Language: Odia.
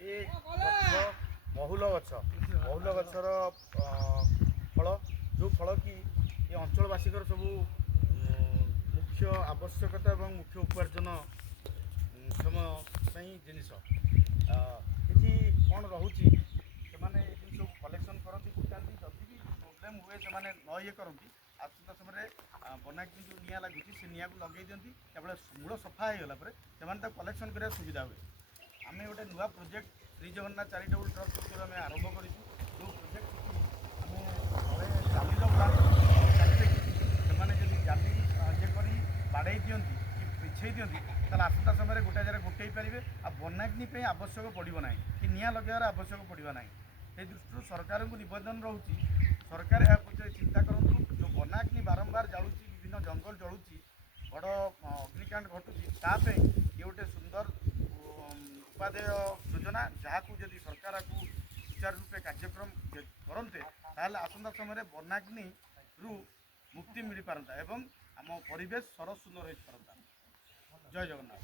ଏ ଗଛ ବହୁଲ ଗଛର ଫଳ ଯେଉଁ ଫଳ କି ଏ ଅଞ୍ଚଳବାସୀଙ୍କର ସବୁ ମୁଖ୍ୟ ଆବଶ୍ୟକତା ଏବଂ ମୁଖ୍ୟ ଉପାର୍ଜନ କ୍ଷମ ପାଇଁ ଜିନିଷ। ଏଠି କ'ଣ ରହୁଛି, ସେମାନେ ଏ ଜିନିଷକୁ କଲେକ୍ସନ୍ କରନ୍ତି, ଫୁଟାନ୍ତି। ଯଦି ବି ପ୍ରୋବ୍ଲେମ୍ ହୁଏ ସେମାନେ ନ ଇଏ କରନ୍ତି, ଆସୁଥିବା ସମୟରେ ବନାଗ୍ନି ଯେଉଁ ନିଆଁ ଲାଗୁଛି ସେ ନିଆଁକୁ ଲଗାଇ ଦିଅନ୍ତି। କେବଳ ମୂଳ ସଫା ହେଇଗଲା ପରେ ସେମାନେ ତାକୁ କଲେକ୍ସନ୍ କରିବା ସୁବିଧା ହୁଏ। ଆମେ ଗୋଟେ ନୂଆ project Shri Jagannath charitable trust ପକ୍ଷରୁ ଆମେ ଆରମ୍ଭ କରିଛୁ। ଯେଉଁ ପ୍ରୋଜେକ୍ଟକୁ ଆମେ ଘରେ ଜାଲିର ଚାଲିବେ ସେମାନେ ଯଦି ଜାଲି ଇଏ କରି ବାଡ଼େଇ ଦିଅନ୍ତି କି ବିଛେଇ ଦିଅନ୍ତି, ତାହେଲେ ଆସନ୍ତା ସମୟରେ ଗୋଟେ ଜାଗାରେ ଗୋଟେଇ ପାରିବେ। ଆଉ ବନାଗ୍ନି ପାଇଁ ଆବଶ୍ୟକ ପଡ଼ିବ ନାହିଁ କି ନିଆଁ ଲଗାଇବାର ଆବଶ୍ୟକ ପଡ଼ିବ ନାହିଁ। ସେହି ଦୃଷ୍ଟିରୁ ସରକାରଙ୍କୁ ନିବେଦନ ରହୁଛି, ସରକାର ଏହା ପ୍ରତି ଚିନ୍ତା କରନ୍ତୁ। ଯେଉଁ ବନାଗ୍ନି ବାରମ୍ବାର ଜାଳୁଛି, ବିଭିନ୍ନ ଜଙ୍ଗଲ ଜଳୁଛି, ବଡ଼ ଅଗ୍ନିକାଣ୍ଡ ଘଟୁଛି, ତା ପାଇଁ ଇଏ ଗୋଟେ ସୁନ୍ଦର ଉପାଦେୟ ଯୋଜନା, ଯାହାକୁ ଯଦି ସରକାର ଆକୁ ସୁଚାରୁ ରୂପେ କାର୍ଯ୍ୟକ୍ରମ କରନ୍ତେ ତାହେଲେ ଆସନ୍ତା ସମୟରେ ବନାଗ୍ନିରୁ ମୁକ୍ତି ମିଳିପାରନ୍ତା ଏବଂ ଆମ ପରିବେଶ ସରସ ସୁନ୍ଦର ହୋଇପାରନ୍ତା। ଜୟ ଜଗନ୍ନାଥ।